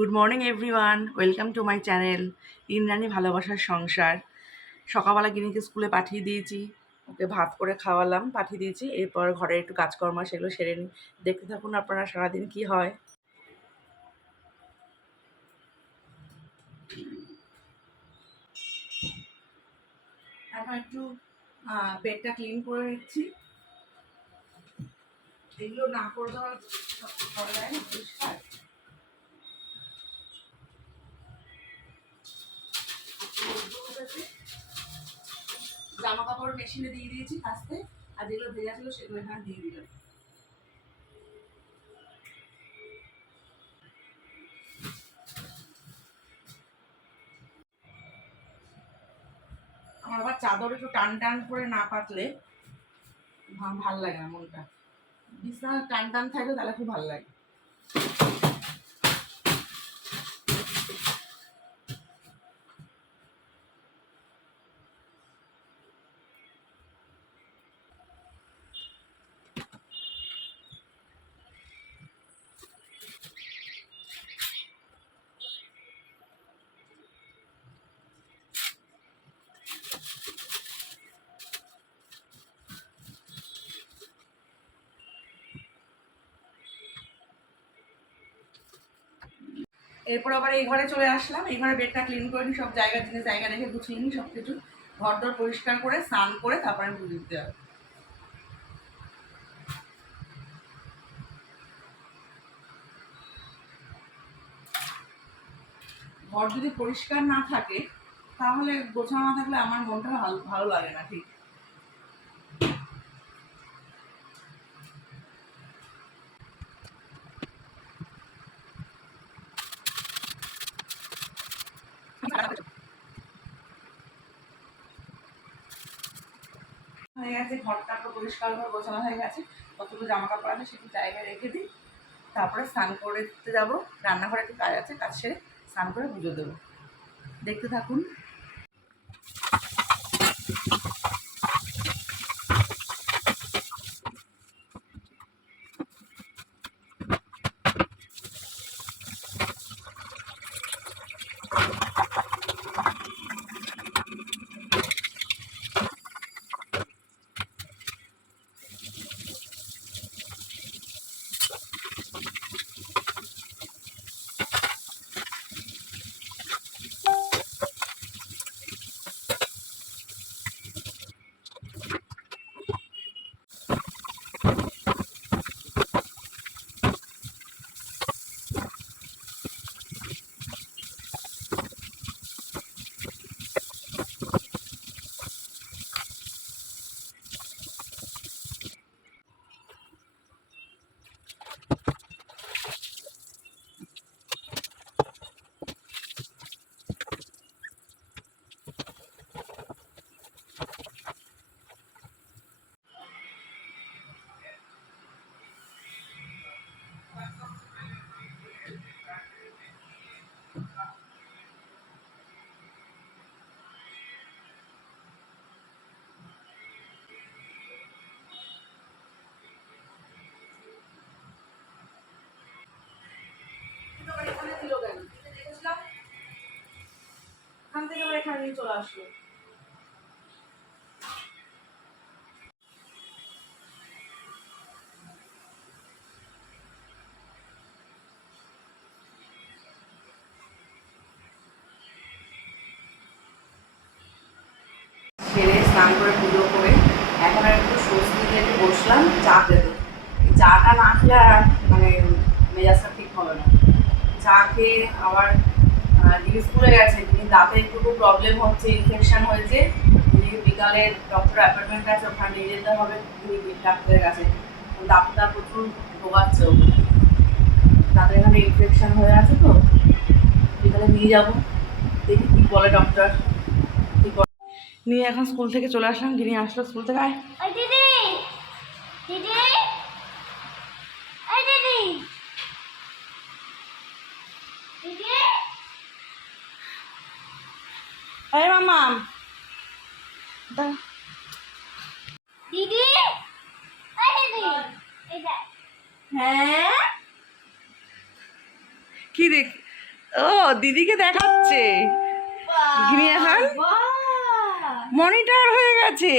Good morning everyone, welcome to my channel Indrani ভালোবাসার সংসার। সকালবেলা গিনিকে স্কুলে পাঠিয়ে দিয়েছি, ওকে ভাত করে খাওয়ালাম, পাঠিয়ে দিয়েছি। এরপর ঘরে একটু কাজকর্ম সেগুলো সেরে নিই। দেখতে থাকুন আপনারা সারাদিন কি হয়। এখন একটু বেডটা ক্লিন করে নিচ্ছি। এগুলো না করে দেওয়া ভালো লাগে না, পরিষ্কার। জামা কাপড় মেশিনে দিয়ে দিয়েছি কাচতে, আর যেগুলো ভেজা ছিল সেগুলো এখানে দিয়ে দিলাম। আমার আবার চাদর একটু টান টান করে না পাতলে ভাল লাগে না মনটা। বিছানা টান টান থাকলে তাহলে খুব ভালো লাগে। এরপর আবার এই ঘরে চলে আসলাম। এই ঘরে বেডটা ক্লিন করে নিই, সব জায়গা জিনিস জায়গা রেখে গুছিয়ে নিই সব কিছু। ঘর দর পরিষ্কার করে স্নান করে তারপরে আমি পুজো দিতে হবে। ঘর যদি পরিষ্কার না থাকে তাহলে গোছানো না থাকলে আমার মনটা ভালো ভালো লাগে না ঠিক। হয়ে গেছে, ঘরটা তো পরিষ্কার করে গোছানো হয়ে গেছে। কতগুলো জামা কাপড় আছে সেগুলো জায়গায় রেখে দিই, তারপরে স্নান করতে যাবো। রান্নাঘরে একটু কাজ আছে, কাজ সেরে স্নান করে পুজো দেবো। দেখতে থাকুন। এখান থেকে আবার এখানে নিয়ে চলে আসলো। ছেড়ে স্নান করে পুজো করে এখন একটু স্বস্তি দিয়ে বসলাম চা খেতে। চাটা না খেলে আর মানে মেজাজটা ঠিক হবে না। চা খেয়ে আবার দিদি স্কুলে গেছে, তিনি দাঁতে একটু প্রবলেম হচ্ছে, ইনফেকশন হয়েছে। তিনি বিকালে ডক্টর অ্যাপয়েন্টমেন্ট আছে, ওখানে নিয়ে যেতে হবে ডাক্তারের কাছে। দাঁতটা প্রচুর ভোগাচ্ছে, দাঁতের এখানে ইনফেকশন হয়ে আছে, তো বিকালে নিয়ে যাবো, দেখি কী বলে ডক্টর। নিয়ে এখন স্কুল থেকে চলে আসলাম, যিনি আসলো স্কুল থেকে। আয় মামাম, দিদি, হ্যাঁ কি দেখ, ও দিদিকে দেখাচ্ছে গিনি এখন মনিটর হয়ে গেছে।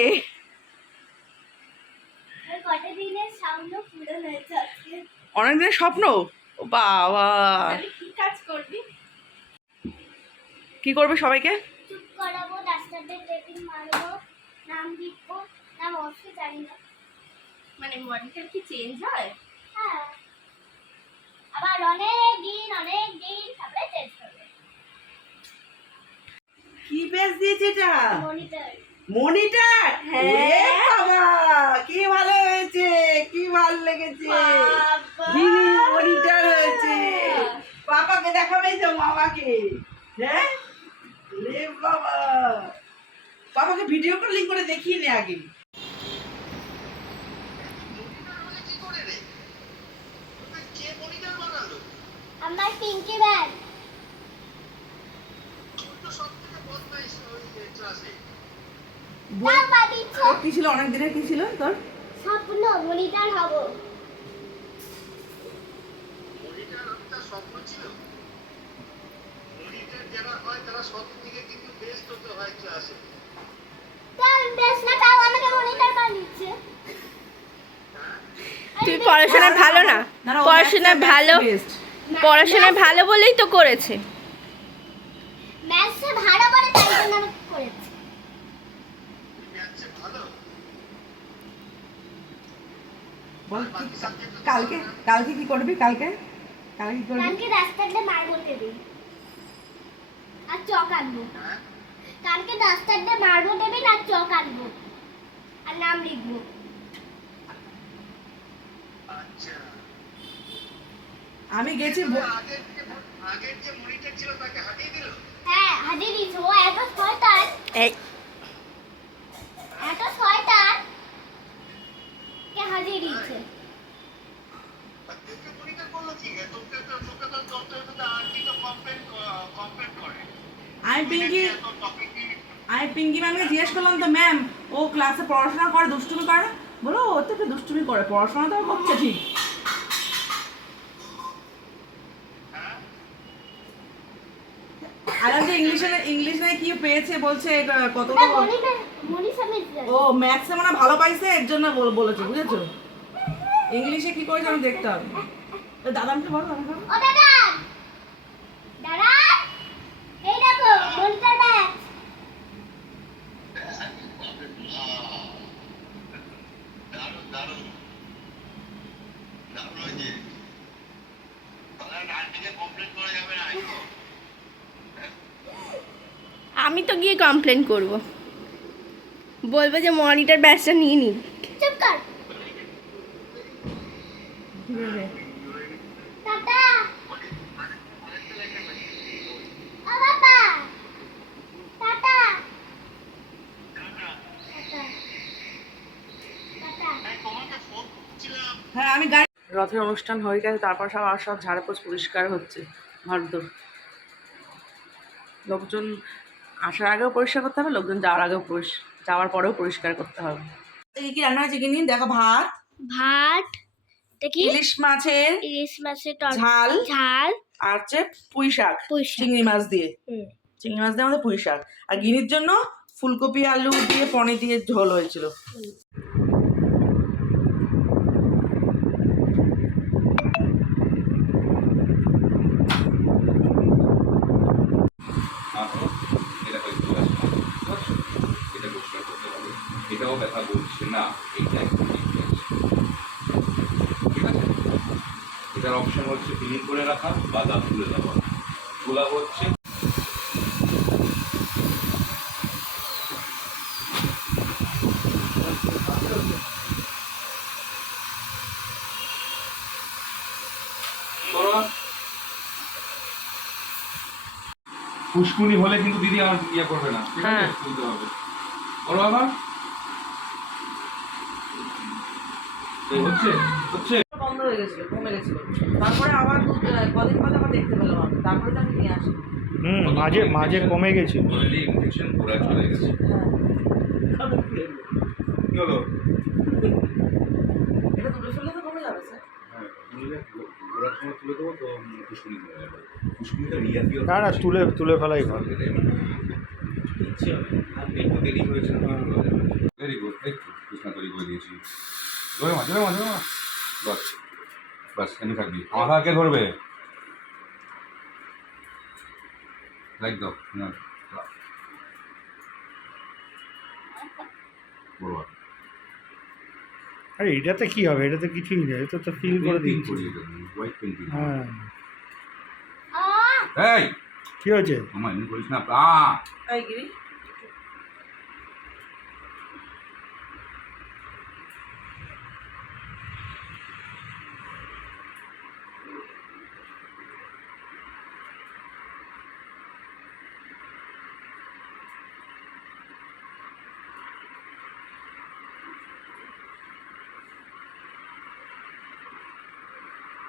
কত দিনের সামনে পূরণ হয়েছে আজকে। অনেকদিনের স্বপ্ন। ও বাবা, কি কাজ করবি? কি করবে সবাইকে? চুপ করাবো, ডাস্টারদের রেটিং মারবো, নাম লিখবো, নাম অবশ্যই জানি না। মানে মনিটর কি চেঞ্জ হয়? হ্যাঁ, আবার অনেক দিন তারপরে চেঞ্জ করবে কি বেশ দিয়েছে এটা? মনিটর। মনিটর? হ্যাঁ। বাবা কি ভালো হয়েছে, কি ভালো লেগেছে। বাবা। গিনি মনিটর হয়েছে। পাপাকে দেখাবে তো মামাকে। হ্যাঁ রে বাবা, পাপাকে ভিডিও কলিং করে দেখিয়ে নে আগে। আমার পিঙ্কি ব্যাগ। তাও বাদিচ্ছ। কি ছিল অনেক দিনের, কি ছিল তোর? স্বপ্ন মনিটর হব। তাও বেশ না, তাও আমাকে মনিটর বানিয়েছে। তুই পড়াশোনায় ভালো না? না, না, ও পড়াশোনায় maths-এ ভালো, best। পড়াশোনায় ভালো বলেই তো করেছে। ম্যাথসে ভালো বলে তাই জন্য আমি করেছি। বল কালকে, কালকে কি করবি? কালকে কালকে কি করবি? কালকে রাস্তাতে মার্বল দেবি আর চক আনবো। কালকে রাস্তাতে মার্বল দেবি আর চক আনবো আর নাম লিখবো। আমি গেছি হ্যাঁ, হাজির দিয়েছে। ও এত শয়তান, এই এত শয়তান কে হাজির দিয়েছে। আমি পিঙ্কি ম্যামকে জিজ্ঞেস করলাম তো, ম্যাম ও ক্লাসে পড়াশোনা করে, দুষ্টুমি করে না? বলো ও তো একটু দুষ্টুমি করে, পড়াশোনা তো করছে ঠিক। আর যে ইংলিশ নাকি কি পেয়েছে বলছে, কত না, মনীষা মিস ও ম্যাথসে মানে ভালো পাইছে, এর জন্য বলেছে, বুঝেছো? ইংলিশে কি করেছে আমি দেখতে হবে। দাদা আমাকে বলো, আমাকে বলো। ও দাদা, দাদা, এই দেখো মনিটর ব্যাগ। আমি তো গিয়ে কমপ্লেন করব, বলবো যে মনিটর ব্যাচটা নিয়ে নি। চুপ কর। টাটা। ও বাবা, টাটা। হ্যাঁ আমি গাড়ি, রথের অনুষ্ঠান হয়ে গেছে, তারপর সব ঝাড়পোছ পরিষ্কার হচ্ছে ঘরদোর। লোকজন আসার আগেও পরিষ্কার করতে হবে, লোকজন যাওয়ার আগেও যাওয়ার পরেও পরিষ্কার করতে হবে। কি রান্না হয়েছে কিনি দেখো? ভাত, ভাত দেখি, ইলিশ মাছের ঝাল, ঝাল আর হচ্ছে পুঁই শাক, পুঁই শাক। চিংড়ি মাছ দিয়ে, চিংড়ি মাছ দিয়ে আমাদের পুঁই শাক। আর গিনির জন্য ফুলকপি আলু দিয়ে পনির দিয়ে ঝোল হয়েছিল। এটাও ব্যথা বলছে না, এইটাই ঠিক আছে। এটার অপশন হচ্ছে ক্লিন করে রাখা বা দাঁত তুলে দেওয়া। তোলা হচ্ছে পুষ্কুনি হলে কিন্তু দিদি আর ইয়ে করবে না, ঠিক আছে? তুলতে হবে। বলো বাবা, হচ্ছে হচ্ছে বন্ধ হয়ে গেছিল, কমে গেছিল, তারপরে আবার কদিন বাদে আবার দেখতে পেলাম আমি, তারপরে তো আমি নিয়ে আসি। মাঝে মাঝে কমে গেছে। অলরেডি ইনফেকশন পুরো চলে গেছে। কি হলো? এটা তুলে ফেললে তো কমে যাবে স্যার। হ্যাঁ, ঘোরার সময় তুলে দেবো তো পুষ্কুনি হয়ে যাবে। পুষ্কুনিটা রিয়াপিও না না তুলে তুলে ফেলাই ভালো। একটু দেরি হয়েছে, ভেরি গুড, একটু কৃষ্ণা তৈরি করে দিয়েছি। ধরে মা, ধরে মা, ধরে মা, বাস বাস, এমনি থাকবি, মাথাকে ধরবে, লাইক দাও না বড় আরে এটাতে কি হবে, এটাতে কিছুই নেই, এটা তো ফিল করে দিচ্ছি। White painting. হ্যাঁ এই কি হয়েছে? মামা এমনি করিস না, এই গিরি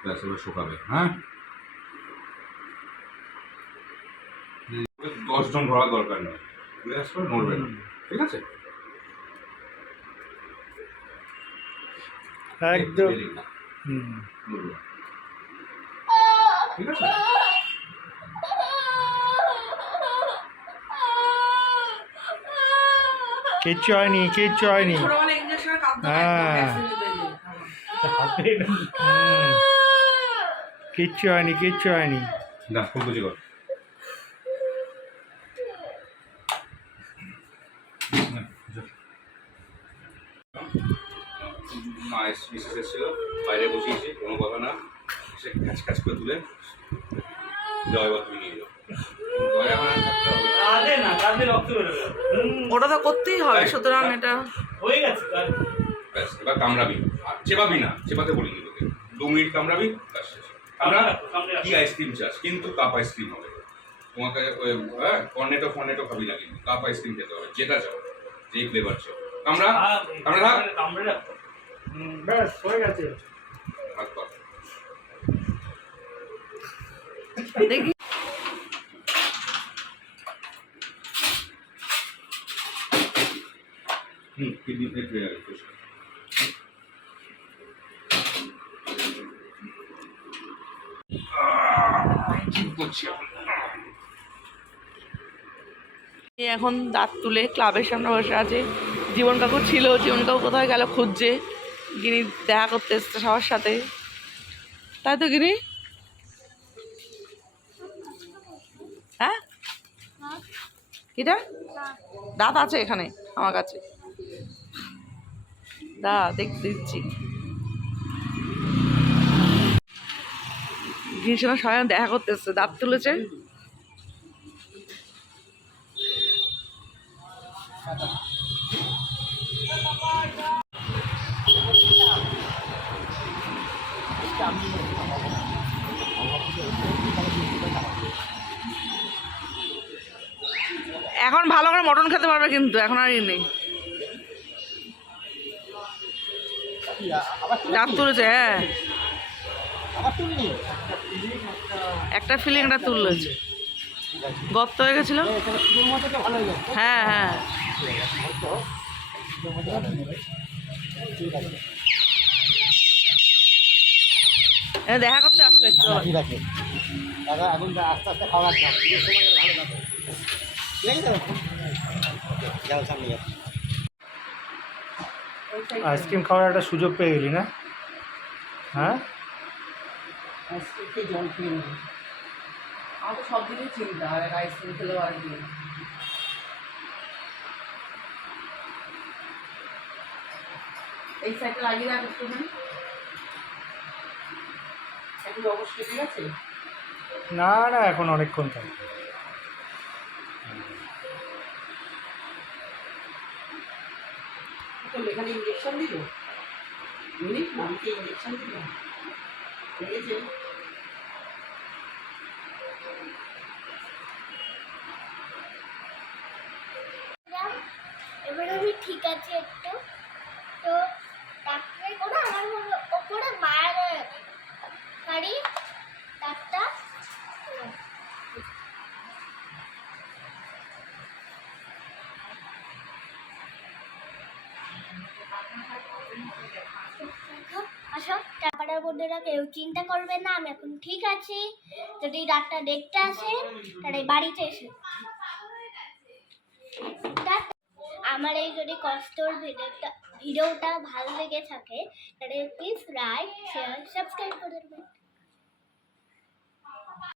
ব্যাস এবার শোকাবে। হ্যাঁ 10 জন ধরার দরকার নেই, ব্যাস করে নড়বে না, ঠিক আছে? একদম। এই দিক না, নড়বে না, ঠিক আছে? কিচ্ছু হয়নি, কিচ্ছু হয়নি। ছোটবেলায় ইঞ্জেকশনের কাঁদতে হ্যাঁ। ভ্যাকসিন দিতে গিয়ে। কিচ্ছু হয়নি, কিচ্ছু হয়নি। না ফুলকুচি কর। মা মিসেস এসেছিল, বাইরে বসিয়েছি, কোনো কথা না, সে কাজ কাজ করে তুলে জয় বা তুমি নিয়ে যাও। জয় এখন আর থাকতে হবে না। কাঁদে না, কাঁদে রক্ত বেরোবে। ওটা তো করতেই হবে, সুতরাং এটা হয়ে গেছে। ব্যাস এবার কামড়াবি, আর চেপাবি না, চেপাতে বলিনি তোকে, 2 মিনিট কামড়াবি, ব্যাস শেষ। আমরা কি আইসক্রিম চাস, কিন্তু কাপ আইসক্রিম হবে তোমাকে। হ্যাঁ কর্নেটো ফর্নেটো খাবি না, কিন্তু কাপ আইসক্রিম খেতে হবে, যেটা চাও, যেই ফ্লেভার চাও। কামড়া কামড়া থাক, ব্যাস হয়ে গেছে। হাত পা। দেখি কিডনি ফেট হয়ে গেছে পরিষ্কার। ঠিক করছি এখন। এখন দাঁত তুলে ক্লাবের সামনে বসে আছে। জীবন কাকু ছিল, জীবন কাকু কোথায় গেল খুঁজছে, গিনি দেখা করতে এসছে সবার সাথে, তাই তো গিনি? হ্যাঁ কিটা দাঁত আছে এখানে আমার কাছে, দেখতে দিচ্ছি। গিনির সঙ্গে সবাই দেখা করতে এসছে, দাঁত তুলেছে। এখন ভালো করে মটন খেতে পারবে, কিন্তু এখন আর নেই, দাঁত তুলেছে। হ্যাঁ একটা ফিলিং এটা তুলেছে, গর্ত হয়ে গেছিল। হ্যাঁ হ্যাঁ দেখা করতে আসলো একটু। ঠিক আছে দাদা, এখন আস্তে আস্তে খাওয়ার না, ভালো থাকে, ঠিক আছে যাও সামনে যাও। আইসক্রিম খাওয়ার একটা সুযোগ পেয়ে গেলি না? হ্যাঁ জল খেয়ে নেবে, আমার তো সব দিকেই চিন্তা হয়, আইসক্রিম খেলেও আর কি। এই সাইডটা লাগিয়ে রাখ একটু, একটু অবশ্যই, ঠিক আছে? না না, এখন অনেকক্ষণ থাকবে। তো এখানে ইঞ্জেকশন দিল, মিনিট মামিকে ইঞ্জেকশন দিল, ঠিক আছে? এবার আমি ঠিক আছে একটু, তো তারপরে কোনো আমার ওপরে মায়ের গাড়ি ডাক্তার আসো, তারপরে বন্ধুরা কেউ চিন্তা করবে না, আমি এখন ঠিক আছি। যদি রাতটা দেখতে আসে তাহলে বাড়িতে এসে আমার এই যদি কষ্টর ভিডিওটা ভালো লেগে থাকে তাহলে প্লিজ লাইক শেয়ার সাবস্ক্রাইব করে দেবেন।